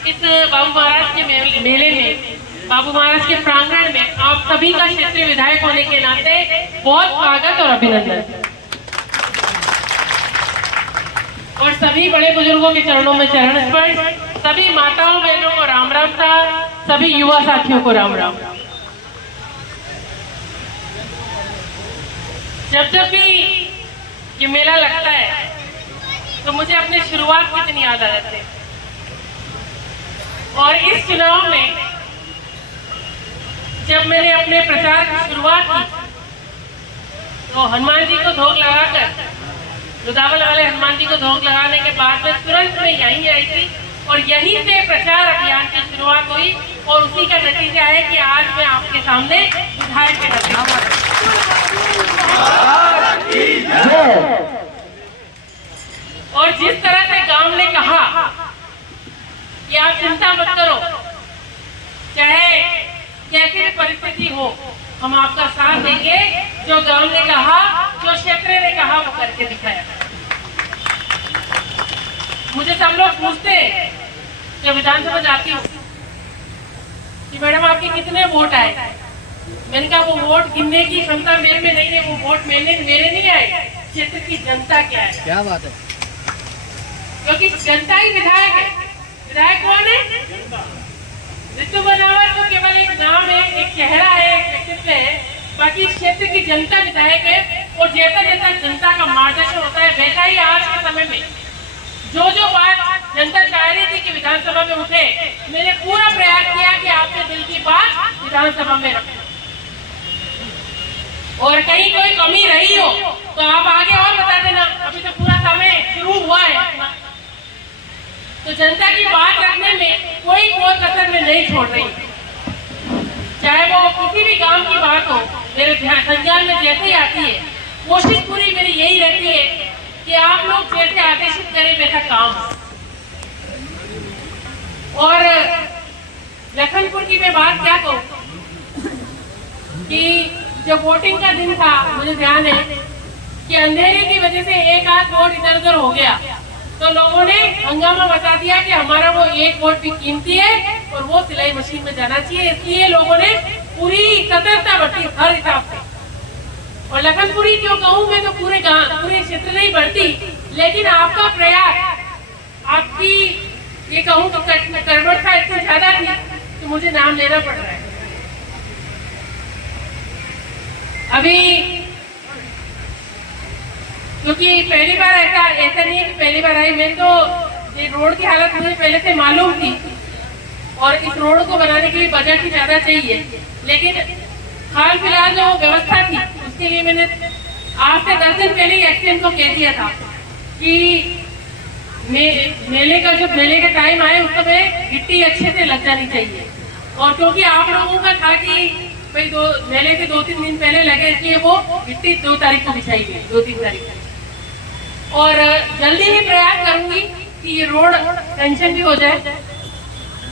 इस बाबू महाराज के मेले में, बाबू महाराज के प्रांगण में आप सभी का क्षेत्रीय विधायक होने के नाते बहुत स्वागत और अभिनंदन। और सभी बड़े बुजुर्गों के चरणों में चरण स्पर्श, सभी माताओं बहनों को राम राम था, सभी युवा साथियों को राम राम। जब जब भी ये मेला लगता है तो मुझे अपनी शुरुआत की दिन याद आ जाती है। और इस चुनाव में जब मैंने अपने प्रचार की शुरुआत की तो हनुमान जी को धोख लगाकर, रुदावल वाले हनुमान जी को धोख लगाने के बाद में तुरंत मैं यहीं आई थी और यहीं से प्रचार अभियान की शुरुआत हुई और उसी का नतीजा है कि आज मैं आपके सामने विधायक के नाते। और जिस तरह से गांव ने कहा कि आप चिंता मत करो, चाहे कैसी भी परिस्थिति हो हम आपका साथ देंगे, जो गांव ने कहा, जो क्षेत्र ने कहा वो करके दिखाया। मुझे सब लोग पूछते हैं जब विधानसभा जाती हूँ कि मैडम आपके कितने वोट आए। मैंने कहा वो वोट गिनने की क्षमता मेरे में नहीं है, वो वोट मेरे नहीं आए, क्षेत्र की जनता क्या है। क्या बात है, क्योंकि जनता ही विधायक है। विधायक कौन है? ऋतु बनावर तो केवल एक नाम है, एक चेहरा है, एक व्यक्तित्व है, बाकी क्षेत्र की जनता विधायक है। और जैसा जैसा जनता का मार्गदर्शन होता है वैसा ही आज के समय में जो बात जनता चाह रही थी कि विधानसभा में उठे, मैंने पूरा प्रयास किया कि आपके दिल की बात विधानसभा में रखें। और कहीं कोई कमी रही हो तो आप आगे और बता देना, अभी तो पूरा समय शुरू हुआ है। तो जनता की बात रखने में कोई कसर में नहीं छोड़ रही, चाहे वो किसी भी गांव की बात हो, मेरे संज्ञान में जैसे ही आती है कोशिश पूरी मेरी यही रहती है कि आप लोग जैसे आदेशित करें वैसा काम। और लखनपुर की मैं बात क्या कहूँ कि जब वोटिंग का दिन था, मुझे ध्यान है कि अंधेरे की वजह से एक आध वोट इधर उधर हो गया तो लोगों ने हंगामा बता दिया कि हमारा वो एक वोट भी कीमती है और वो सिलाई मशीन में जाना चाहिए। इसलिए लोगों ने पूरी सतर्कता बरती हर हिसाब से। और लखनपुरी क्यों कहूँ मैं, तो पूरे क्षेत्र नहीं बढ़ती, लेकिन आपका प्रयास, आपकी ये कहूँ तो कर्मठता इतनी ज्यादा थी कि मुझे नाम लेना पड़ रहा है। अभी क्योंकि पहली बार ऐसा नहीं है कि पहली बार आई, मैं तो ये रोड की हालत मुझे पहले से मालूम थी और इस रोड को बनाने के लिए बजट ही ज्यादा चाहिए, लेकिन हाल फिलहाल जो व्यवस्था थी उसके लिए मैंने आज से 10 दिन पहले ही एक्सएम को कह दिया था कि मेले का टाइम आए उस समय गिट्टी अच्छे से लग जानी चाहिए। और क्योंकि आप लोगों का था कि भाई मेले से 2-3 दिन पहले लगे, इसलिए वो गिट्टी 2 तारीख को बिछाई गई, 2-3 तारीख को। और जल्दी ही प्रयास करूंगी कि ये रोड टेंशन भी हो जाए।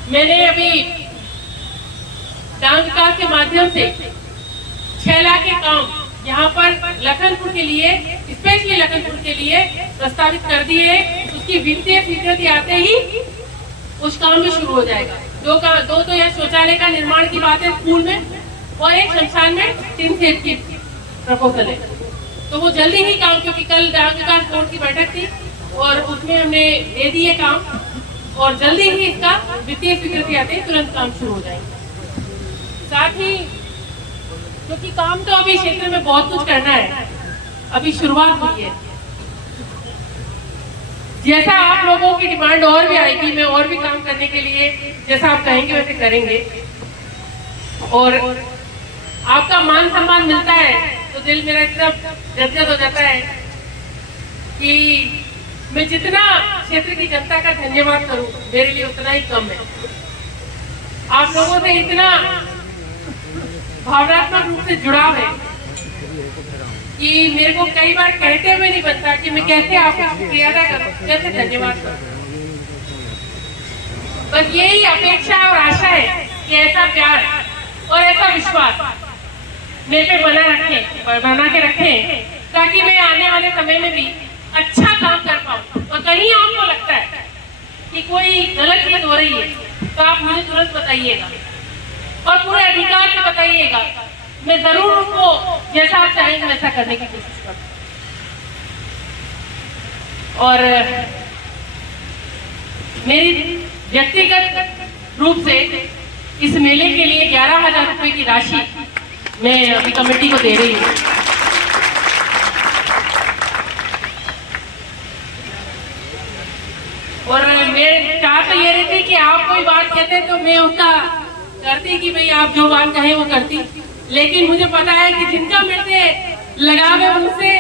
मैंने अभी ग्राम विकास के माध्यम से 6 लाख के काम यहाँ पर लखनपुर के लिए, स्पेशली लखनपुर के लिए प्रस्तावित कर दिए। उसकी वित्तीय स्वीकृति आते ही उस काम भी शुरू हो जाएगा। दो तो यहाँ शौचालय का निर्माण की बात है स्कूल में, और एक शमशान में 3 सेट की प्रपोजल है, तो वो जल्दी ही काम, क्योंकि कल ग्राम विकास बोर्ड की बैठक थी और उसमें हमने दे दिए काम और जल्दी ही इसका वित्तीय स्वीकृति आते ही तुरंत काम शुरू हो जाएगा। साथ ही क्योंकि काम तो अभी क्षेत्र में बहुत कुछ करना है, अभी शुरुआत हुई है। जैसा आप लोगों की डिमांड और भी आएगी, मैं और भी काम करने के लिए जैसा आप कहेंगे वैसे करेंगे। और आपका मान सम्मान मिलता है तो दिल मेरा इतना गदगद हो जाता है कि मैं जितना क्षेत्र की जनता का धन्यवाद करूं मेरे लिए उतना ही कम है। आप लोगों से इतना भावनात्मक रूप से जुड़ाव है कि मेरे को कई बार कहते हुए नहीं बनता कि मैं कैसे आपको शुक्रिया अदा करूं, कैसे धन्यवाद करूं। बस यही अपेक्षा और आशा है कि ऐसा प्यार और ऐसा विश्वास मेरे पे बना के रखें ताकि मैं आने वाले समय में भी अच्छा काम कर पाऊं। और कहीं आपको लगता है कि कोई गलत चीज हो रही है तो आप मुझे तुरंत बताइएगा और पूरे अधिकार से बताइएगा। मैं जरूर उसको जैसा आप चाहेंगे वैसा करने की कोशिश करूँ। और मेरी व्यक्तिगत रूप से इस मेले के लिए 11,000 रुपए की राशि मैं अभी कमेटी को दे रही हूँ। और मैं चाह तो ये रहती कि आप कोई बात कहते तो मैं उसका करती कि भाई आप जो बात कहें वो करती, लेकिन मुझे पता है कि जिनका मेरे से लगाव है उनसे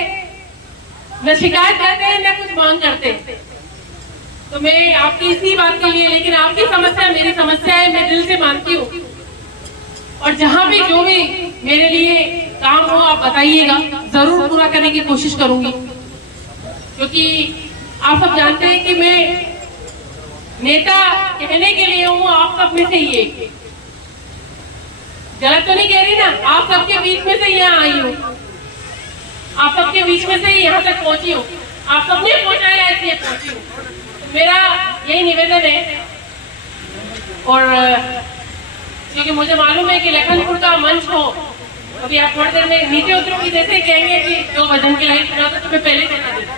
न शिकायत करते हैं न कुछ मांग करते। तो मैं आपकी इसी बात के लिए, लेकिन आपकी समस्या मेरी समस्या है, मैं दिल से मानती हूँ। और जहाँ भी जो भी मेरे लिए काम हो आप बताइएगा, जरूर पूरा करने की कोशिश करूंगी। क्योंकि आप सब जानते हैं कि मैं नेता कहने के लिए हूँ आप सब में से ही एक। गलत तो नहीं कह रही ना? आप सबके बीच में से यहाँ आई हूँ, आप सबके बीच में से ही यहाँ तक पहुंची हूँ। आप सबने पहुंचाया इसलिए पहुंची हूँ। मेरा यही निवेदन है। और क्योंकि मुझे मालूम है कि लखनपुर का मंच हो, अभी आप थोड़ी देर में नीचे उतरूंगी, जैसे ही कहेंगे कि जो भजन की लाइन सुना तो मैं पहले बता देता।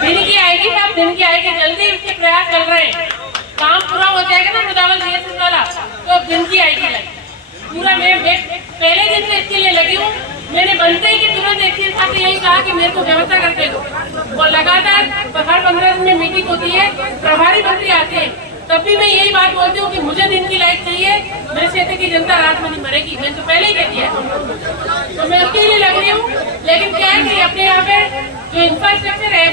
दिन की आएगी साहब, दिन की आएगी, जल्दी इसके प्रयास चल रहे हैं। काम पूरा हो जाएगा ना मुदावल DSS वाला, तो अब दिन की आएगी लाइन पूरा। मैं पहले दिन से इसके लिए लगी हूँ। मैंने बनते ही कि तुरंत एक्सीएम साहब ने यही कहा कि मेरे को व्यवस्था करके दो। और लगातार हर 15 दिन में मीटिंग होती है, प्रभारी मंत्री आते हैं, तब भी मैं यही बात बोलती हूँ कि मुझे दिन की लाइट चाहिए। मेरे क्षेत्र की जनता रात में नहीं मरेगी, मैंने तो पहले ही कह दिया। तो मैं उसके लिए लग रही हूँ। लेकिन क्या है कि अपने यहाँ पे जो इंफ्रास्ट्रक्चर है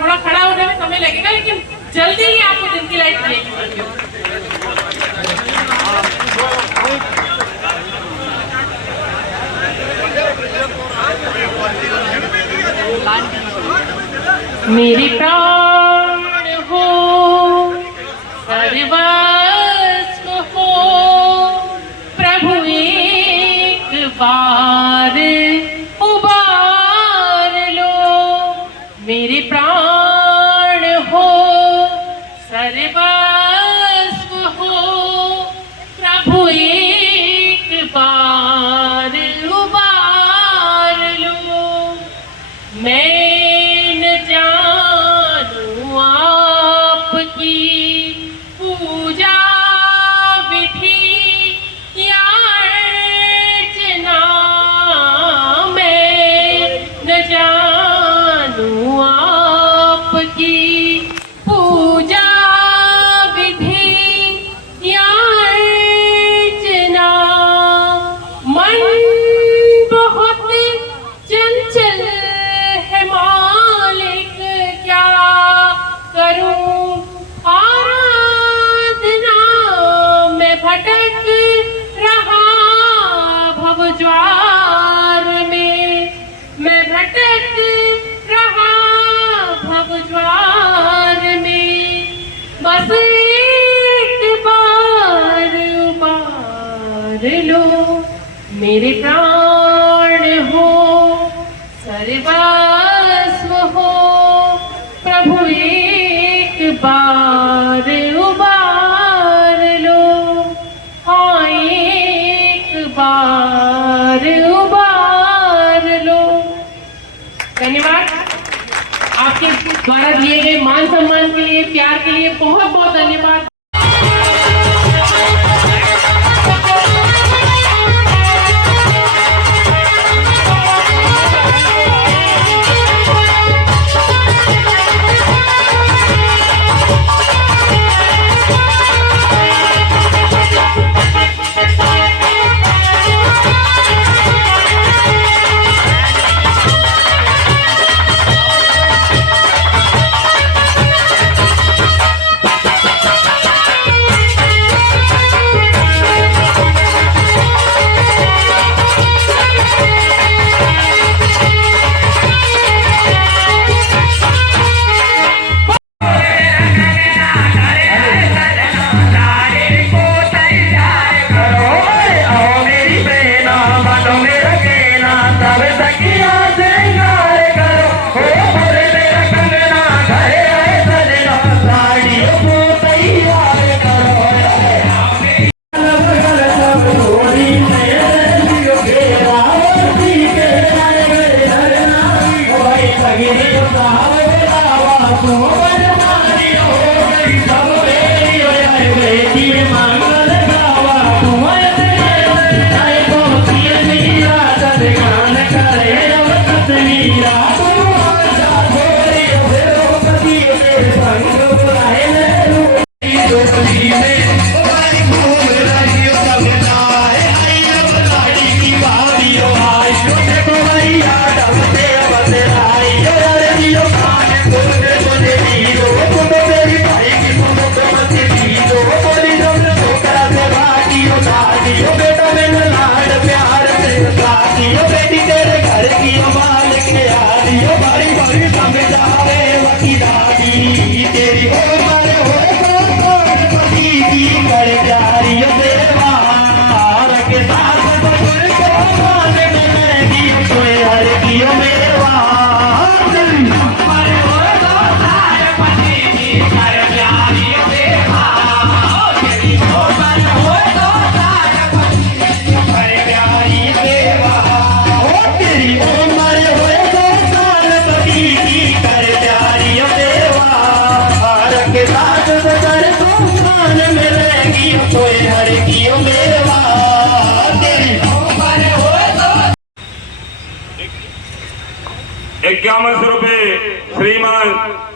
थोड़ा खड़ा होने में समय लगेगा, लेकिन जल्दी ही आपको दिन की लाइट मिलेगी। मेरी प्राण हो सर्वस्व हो, प्रभु एक बार उबार लो। मेरे प्राण हो सर्वस्व हो, प्रभु एक बार उबार लो। मैं न जानूं आपकी पूजा विधि या अर्चना, मैं न जानूं आपकी पूजा विधि या अर्चना। मन बहुत चंचल है मालिक, क्या करूं आराधना। मैं भटक रहा भवज्वार में, मैं भटक रहा भवज्वार में। बस एक बार उबार लो। मेरे प्राण हो सर्वस्व हो, प्रभु एक बार उबार लो। हाँ एक बार उबार लो। धन्यवाद। आपके द्वारा दिए गए मान सम्मान के लिए, प्यार के लिए बहुत बहुत धन्यवाद। ₹51 श्रीमान